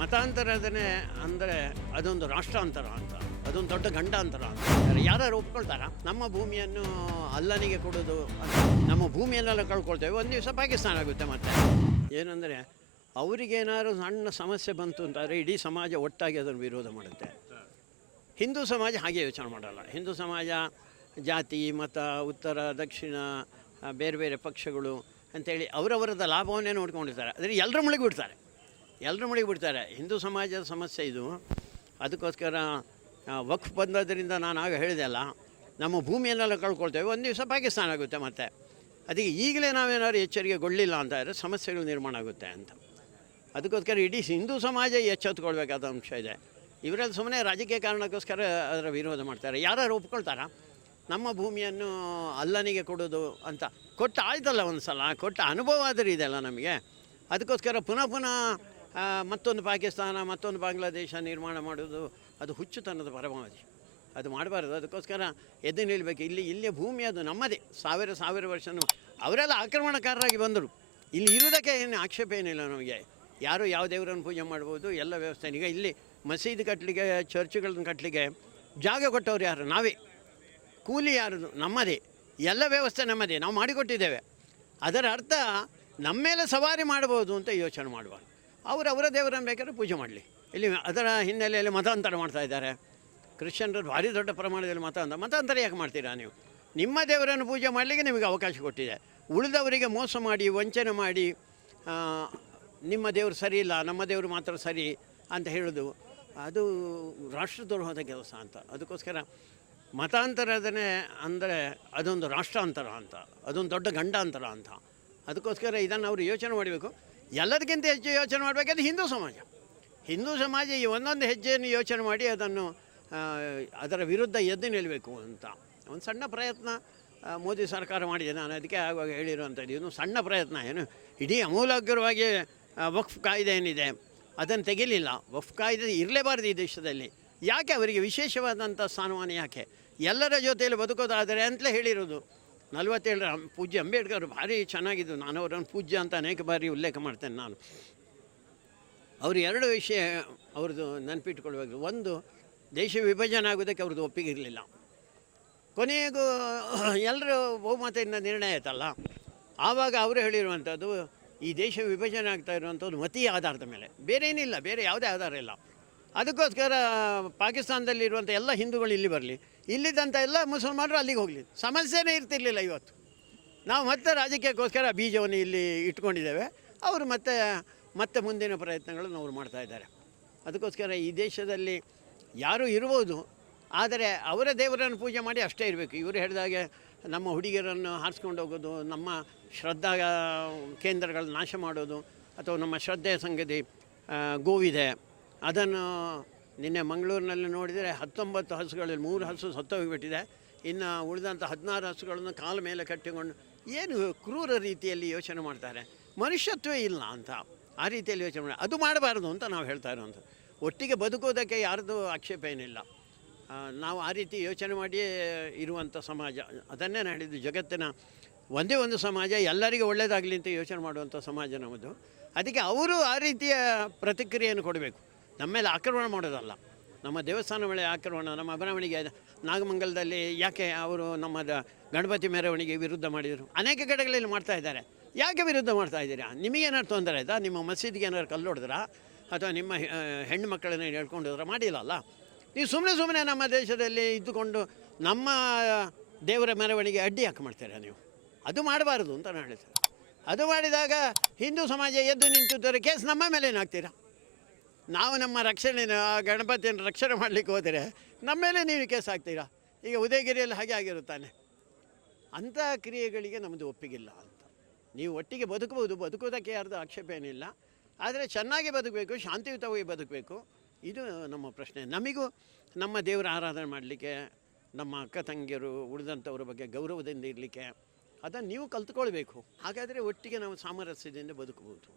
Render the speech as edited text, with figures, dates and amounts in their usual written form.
ಮತಾಂತರದನೇ ಅಂದರೆ ಅದೊಂದು ರಾಷ್ಟ್ರಾಂತರ ಅಂತ, ಅದೊಂದು ದೊಡ್ಡ ಗಂಡಾಂತರ ಅಂತ. ಯಾರು ಒಪ್ಕೊಳ್ತಾರ ನಮ್ಮ ಭೂಮಿಯನ್ನು ಅಲ್ಲನಿಗೆ ಕೊಡೋದು ಅಂತ? ನಮ್ಮ ಭೂಮಿಯನ್ನೆಲ್ಲ ಕಳ್ಕೊಳ್ತೇವೆ, ಒಂದು ದಿವಸ ಪಾಕಿಸ್ತಾನ ಆಗುತ್ತೆ. ಮತ್ತೆ ಏನಂದರೆ ಅವರಿಗೇನಾದ್ರು ಸಣ್ಣ ಸಮಸ್ಯೆ ಬಂತು ಅಂತಾದರೆ ಇಡೀ ಸಮಾಜ ಒಟ್ಟಾಗಿ ಅದನ್ನು ವಿರೋಧ ಮಾಡುತ್ತೆ. ಹಿಂದೂ ಸಮಾಜ ಹಾಗೆ ಯೋಚನೆ ಮಾಡಲ್ಲ. ಹಿಂದೂ ಸಮಾಜ ಜಾತಿ ಮತ ಉತ್ತರ ದಕ್ಷಿಣ ಬೇರೆ ಬೇರೆ ಪಕ್ಷಗಳು ಅಂಥೇಳಿ ಅವರವರದ ಲಾಭವನ್ನೇ ನೋಡ್ಕೊಂಡಿರ್ತಾರೆ. ಆದರೆ ಎಲ್ಲರ ಮುಳುಗಿ ಬಿಡ್ತಾರೆ. ಹಿಂದೂ ಸಮಾಜದ ಸಮಸ್ಯೆ ಇದು. ಅದಕ್ಕೋಸ್ಕರ ವಕ್ಫ್ ಬಂದದ್ರಿಂದ ನಾನು ಆಗ ಹೇಳಿದೆ ಅಲ್ಲ, ನಮ್ಮ ಭೂಮಿಯನ್ನೆಲ್ಲ ಕಳ್ಕೊಳ್ತೇವೆ, ಒಂದು ದಿವಸ ಪಾಕಿಸ್ತಾನ ಆಗುತ್ತೆ. ಮತ್ತು ಅದಕ್ಕೆ ಈಗಲೇ ನಾವೇನಾದ್ರು ಎಚ್ಚರಿಕೆಗೊಳ್ಳಿಲ್ಲ ಅಂತ ಇದ್ದರೆ ಸಮಸ್ಯೆಗಳು ನಿರ್ಮಾಣ ಆಗುತ್ತೆ ಅಂತ. ಅದಕ್ಕೋಸ್ಕರ ಇಡೀ ಹಿಂದೂ ಸಮಾಜ ಎಚ್ಚೆತ್ತುಕೊಳ್ಬೇಕಾದ ಅಂಶ ಇದೆ. ಇವರಲ್ಲಿ ಸುಮ್ಮನೆ ರಾಜಕೀಯ ಕಾರಣಕ್ಕೋಸ್ಕರ ಅದರ ವಿರೋಧ ಮಾಡ್ತಾರೆ. ಯಾರು ಒಪ್ಕೊಳ್ತಾರ ನಮ್ಮ ಭೂಮಿಯನ್ನು ಅಲ್ಲನಿಗೆ ಕೊಡೋದು ಅಂತ? ಕೊಟ್ಟು ಆಯ್ತಲ್ಲ ಒಂದು ಸಲ, ಕೊಟ್ಟ ಅನುಭವ ಆದರೆ ಇದೆಲ್ಲ ನಮಗೆ. ಅದಕ್ಕೋಸ್ಕರ ಪುನಃ ಮತ್ತೊಂದು ಪಾಕಿಸ್ತಾನ ಮತ್ತೊಂದು ಬಾಂಗ್ಲಾದೇಶ ನಿರ್ಮಾಣ ಮಾಡೋದು ಅದು ಹುಚ್ಚುತನದ ಪರಮಾವಧಿ. ಅದು ಮಾಡಬಾರ್ದು. ಅದಕ್ಕೋಸ್ಕರ ಎದ್ದು ನಿಲ್ಲಬೇಕು. ಇಲ್ಲಿ ಭೂಮಿ ಅದು ನಮ್ಮದೇ. ಸಾವಿರ ವರ್ಷ ಅವರೆಲ್ಲ ಆಕ್ರಮಣಕಾರರಾಗಿ ಬಂದರು. ಇಲ್ಲಿ ಇರೋದಕ್ಕೆ ಏನು ಆಕ್ಷೇಪ ಏನಿಲ್ಲ ನಮಗೆ. ಯಾರು ಯಾವ ದೇವರನ್ನು ಪೂಜೆ ಮಾಡ್ಬೋದು, ಎಲ್ಲ ವ್ಯವಸ್ಥೆ. ಈಗ ಇಲ್ಲಿ ಮಸೀದಿ ಕಟ್ಟಲಿಕ್ಕೆ ಚರ್ಚ್ಗಳನ್ನ ಕಟ್ಟಲಿಕ್ಕೆ ಜಾಗ ಕೊಟ್ಟವ್ರು ಯಾರು? ನಾವೇ. ಕೂಲಿ ಯಾರದು? ನಮ್ಮದೇ. ಎಲ್ಲ ವ್ಯವಸ್ಥೆ ನಮ್ಮದೇ, ನಾವು ಮಾಡಿಕೊಟ್ಟಿದ್ದೇವೆ. ಅದರ ಅರ್ಥ ನಮ್ಮ ಮೇಲೆ ಸವಾರಿ ಮಾಡ್ಬೋದು ಅಂತ ಯೋಚನೆ ಮಾಡಬಾರ್ದು. ಅವರ ದೇವರನ್ನು ಬೇಕಾದ್ರೆ ಪೂಜೆ ಮಾಡಲಿ. ಇಲ್ಲಿ ಅದರ ಹಿನ್ನೆಲೆಯಲ್ಲಿ ಮತಾಂತರ ಮಾಡ್ತಾ ಇದ್ದಾರೆ. ಕ್ರಿಶ್ಚಿಯನ್ರು ಭಾರಿ ದೊಡ್ಡ ಪ್ರಮಾಣದಲ್ಲಿ ಮತಾಂತರ ಯಾಕೆ ಮಾಡ್ತೀರಾ ನೀವು? ನಿಮ್ಮ ದೇವರನ್ನು ಪೂಜೆ ಮಾಡಲಿಕ್ಕೆ ನಿಮಗೆ ಅವಕಾಶ ಕೊಟ್ಟಿದೆ. ಉಳಿದವರಿಗೆ ಮೋಸ ಮಾಡಿ ವಂಚನೆ ಮಾಡಿ ನಿಮ್ಮ ದೇವರು ಸರಿ ಇಲ್ಲ, ನಮ್ಮ ದೇವರು ಮಾತ್ರ ಸರಿ ಅಂತ ಹೇಳೋದು ಅದು ರಾಷ್ಟ್ರದ್ರೋಹದ ಕೆಲಸ ಅಂತ. ಅದಕ್ಕೋಸ್ಕರ ಮತಾಂತರದನೇ ಅಂದರೆ ಅದೊಂದು ರಾಷ್ಟ್ರಾಂತರ ಅಂತ, ಅದೊಂದು ದೊಡ್ಡ ಗಂಡಾಂತರ ಅಂತ. ಅದಕ್ಕೋಸ್ಕರ ಇದನ್ನು ಅವರು ಯೋಚನೆ ಮಾಡಬೇಕು. ಎಲ್ಲದಕ್ಕಿಂತ ಹೆಚ್ಚು ಯೋಚನೆ ಮಾಡಬೇಕಾದ್ರೆ ಹಿಂದೂ ಸಮಾಜ ಈ ಒಂದೊಂದು ಹೆಜ್ಜೆಯನ್ನು ಯೋಚನೆ ಮಾಡಿ ಅದನ್ನು ಅದರ ವಿರುದ್ಧ ಎದ್ದು ನಿಲ್ಲಬೇಕು ಅಂತ ಒಂದು ಸಣ್ಣ ಪ್ರಯತ್ನ ಮೋದಿ ಸರ್ಕಾರ ಮಾಡಿದೆ. ನಾನು ಅದಕ್ಕೆ ಆಗುವಾಗ ಹೇಳಿರುವಂಥದ್ದು ಇದು ಸಣ್ಣ ಪ್ರಯತ್ನ. ಏನು ಇಡೀ ಅಮೂಲಾಗ್ರವಾಗಿ ವಕ್ಫ್ ಕಾಯ್ದೆ ಏನಿದೆ ಅದನ್ನು ತೆಗಿಲಿಲ್ಲ. ವಕ್ಫ್ ಕಾಯ್ದೆ ಇರಲೇಬಾರ್ದು ಈ ದೇಶದಲ್ಲಿ. ಯಾಕೆ ಅವರಿಗೆ ವಿಶೇಷವಾದಂಥ ಸ್ಥಾನಮಾನ ಯಾಕೆ? ಎಲ್ಲರ ಜೊತೆಯಲ್ಲಿ ಬದುಕೋದಾದರೆ ಅಂತಲೇ ಹೇಳಿರೋದು. 47 ಪೂಜ್ಯ ಅಂಬೇಡ್ಕರ್ ಭಾರಿ ಚೆನ್ನಾಗಿದ್ದು. ನಾನು ಅವರನ್ನು ಪೂಜ್ಯ ಅಂತ ಅನೇಕ ಬಾರಿ ಉಲ್ಲೇಖ ಮಾಡ್ತೇನೆ. ನಾನು ಅವರು 2 ವಿಷಯ ಅವ್ರದ್ದು ನೆನಪಿಟ್ಕೊಳ್ಬೇಕು. ಒಂದು, ದೇಶ ವಿಭಜನೆ ಆಗೋದಕ್ಕೆ ಅವ್ರದ್ದು ಒಪ್ಪಿಗೆ ಇರಲಿಲ್ಲ. ಕೊನೆಗೂ ಎಲ್ಲರೂ ಬಹುಮತದಿಂದ ನಿರ್ಣಯ ಆಯ್ತಲ್ಲ, ಆವಾಗ ಅವರು ಹೇಳಿರುವಂಥದ್ದು ಈ ದೇಶ ವಿಭಜನೆ ಆಗ್ತಾ ಇರುವಂಥದ್ದು ಮತೀಯ ಆಧಾರದ ಮೇಲೆ, ಬೇರೆ ಏನಿಲ್ಲ, ಬೇರೆ ಯಾವುದೇ ಆಧಾರ ಇಲ್ಲ. ಅದಕ್ಕೋಸ್ಕರ ಪಾಕಿಸ್ತಾನದಲ್ಲಿರುವಂಥ ಎಲ್ಲ ಹಿಂದೂಗಳು ಇಲ್ಲಿ ಬರಲಿ, ಇಲ್ಲಿದ್ದಂಥ ಎಲ್ಲ ಮುಸಲ್ಮಾನರು ಅಲ್ಲಿಗೆ ಹೋಗಲಿ, ಸಮಸ್ಯೆನೇ ಇರ್ತಿರ್ಲಿಲ್ಲ. ಇವತ್ತು ನಾವು ಮತ್ತೆ ರಾಜಕೀಯಕ್ಕೋಸ್ಕರ ಬೀಜವನ್ನು ಇಲ್ಲಿ ಇಟ್ಕೊಂಡಿದ್ದೇವೆ. ಅವರು ಮತ್ತೆ ಮುಂದಿನ ಪ್ರಯತ್ನಗಳನ್ನು ಅವರು ಮಾಡ್ತಾಯಿದ್ದಾರೆ. ಅದಕ್ಕೋಸ್ಕರ ಈ ದೇಶದಲ್ಲಿ ಯಾರೂ ಇರ್ಬೋದು, ಆದರೆ ಅವರ ದೇವರನ್ನು ಪೂಜೆ ಮಾಡಿ ಅಷ್ಟೇ ಇರಬೇಕು. ಇವರು ಹೇಳಿದಾಗೆ ನಮ್ಮ ಹುಡುಗಿಯರನ್ನು ಹಾರಿಸ್ಕೊಂಡು ಹೋಗೋದು, ನಮ್ಮ ಶ್ರದ್ಧಾ ಕೇಂದ್ರಗಳನ್ನ ನಾಶ ಮಾಡೋದು, ಅಥವಾ ನಮ್ಮ ಶ್ರದ್ಧೆಯ ಸಂಗತಿ ಗೋವಿದೆ, ಅದನ್ನು ನಿನ್ನೆ ಮಂಗಳೂರಿನಲ್ಲಿ ನೋಡಿದರೆ 19 ಹಸುಗಳಲ್ಲಿ 3 ಹಸು ಸತ್ತೋಗಿಬಿಟ್ಟಿದೆ. ಇನ್ನು ಉಳಿದಂಥ 16 ಹಸುಗಳನ್ನು ಕಾಲ ಮೇಲೆ ಕಟ್ಟಿಕೊಂಡು ಏನು ಕ್ರೂರ ರೀತಿಯಲ್ಲಿ ಯೋಚನೆ ಮಾಡ್ತಾರೆ. ಮನುಷ್ಯತ್ವೇ ಇಲ್ಲ ಅಂತ ಆ ರೀತಿಯಲ್ಲಿ ಯೋಚನೆ ಮಾಡಿ ಅದು ಮಾಡಬಾರ್ದು ಅಂತ ನಾವು ಹೇಳ್ತಾ ಇರೋವಂಥದ್ದು. ಒಟ್ಟಿಗೆ ಬದುಕೋದಕ್ಕೆ ಯಾರ್ದು ಆಕ್ಷೇಪ ಏನಿಲ್ಲ. ನಾವು ಆ ರೀತಿ ಯೋಚನೆ ಮಾಡಿಯೇ ಇರುವಂಥ ಸಮಾಜ. ಅದನ್ನೇ ನಾನು ಹೇಳಿದ್ದು, ಜಗತ್ತಿನ ಒಂದೇ ಒಂದು ಸಮಾಜ ಎಲ್ಲರಿಗೂ ಒಳ್ಳೆಯದಾಗಲಿ ಅಂತ ಯೋಚನೆ ಮಾಡುವಂಥ ಸಮಾಜ ನಮ್ಮದು. ಅದಕ್ಕೆ ಅವರು ಆ ರೀತಿಯ ಪ್ರತಿಕ್ರಿಯೆಯನ್ನು ಕೊಡಬೇಕು. ನಮ್ಮ ಮೇಲೆ ಆಕ್ರಮಣ ಮಾಡೋದಲ್ಲ. ನಮ್ಮ ದೇವಸ್ಥಾನ ಮೇಲೆ ಆಕ್ರಮಣ, ನಮ್ಮ ಮೆರವಣಿಗೆ ನಾಗಮಂಗಲದಲ್ಲಿ ಯಾಕೆ ಅವರು ನಮ್ಮ ಗಣಪತಿ ಮೆರವಣಿಗೆ ವಿರುದ್ಧ ಮಾಡಿದರು? ಅನೇಕ ಕಡೆಗಳಲ್ಲಿ ಮಾಡ್ತಾ ಇದ್ದಾರೆ. ಯಾಕೆ ವಿರುದ್ಧ ಮಾಡ್ತಾ ಇದ್ದೀರಾ? ನಿಮಗೇನಾದ್ರು ತೊಂದರೆ ಆಯಿತಾ? ನಿಮ್ಮ ಮಸೀದಿಗೆ ಏನಾದ್ರು ಕಲ್ಲು ಹೊಡೆದ್ರಾ? ಅಥವಾ ನಿಮ್ಮ ಹೆಣ್ಣು ಮಕ್ಕಳನ್ನ ಹೇಳ್ಕೊಂಡು ಹೋದ್ರೆ? ಮಾಡಿಲ್ಲಲ್ಲ. ನೀವು ಸುಮ್ಮನೆ ನಮ್ಮ ದೇಶದಲ್ಲಿ ಇದ್ದುಕೊಂಡು ನಮ್ಮ ದೇವರ ಮೆರವಣಿಗೆ ಅಡ್ಡಿ ಯಾಕೆ ಮಾಡ್ತೀರಾ ನೀವು? ಅದು ಮಾಡಬಾರ್ದು ಅಂತ ನಾನು ಹೇಳ್ತೇನೆ. ಅದು ಮಾಡಿದಾಗ ಹಿಂದೂ ಸಮಾಜ ಎದ್ದು ನಿಂತಿದ್ದರೆ ಕೇಸ್ ನಮ್ಮ ಮೇಲೆ ಏನಾಗ್ತೀರಾ? ನಾವು ನಮ್ಮ ಗಣಪತಿಯನ್ನು ರಕ್ಷಣೆ ಮಾಡಲಿಕ್ಕೆ ಹೋದರೆ ನಮ್ಮ ಮೇಲೆ ನೀವು ಕೇಸ್ ಹಾಕ್ತೀರಾ? ಈಗ ಉದಯಗಿರಿಯಲ್ಲಿ ಹಾಗೆ ಆಗಿರುತ್ತಾನೆ. ಅಂಥ ಕ್ರಿಯೆಗಳಿಗೆ ನಮ್ಮದು ಒಪ್ಪಿಗಿಲ್ಲ ಅಂತ. ನೀವು ಒಟ್ಟಿಗೆ ಬದುಕೋದಕ್ಕೆ ಯಾರ್ದು ಆಕ್ಷೇಪ ಏನಿಲ್ಲ. ಆದರೆ ಚೆನ್ನಾಗಿ ಬದುಕಬೇಕು, ಶಾಂತಿಯುತವಾಗಿ ಬದುಕಬೇಕು. ಇದು ನಮ್ಮ ಪ್ರಶ್ನೆ. ನಮಗೂ ನಮ್ಮ ದೇವರ ಆರಾಧನೆ ಮಾಡಲಿಕ್ಕೆ, ನಮ್ಮ ಅಕ್ಕ ತಂಗಿಯರು ಉಳಿದಂಥವ್ರ ಬಗ್ಗೆ ಗೌರವದಿಂದ ಇರಲಿಕ್ಕೆ ಅದನ್ನು ನೀವು ಕಲ್ತ್ಕೊಳ್ಬೇಕು. ಹಾಗಾದರೆ ಒಟ್ಟಿಗೆ ನಾವು ಸಾಮರಸ್ಯದಿಂದ ಬದುಕಬಹುದು.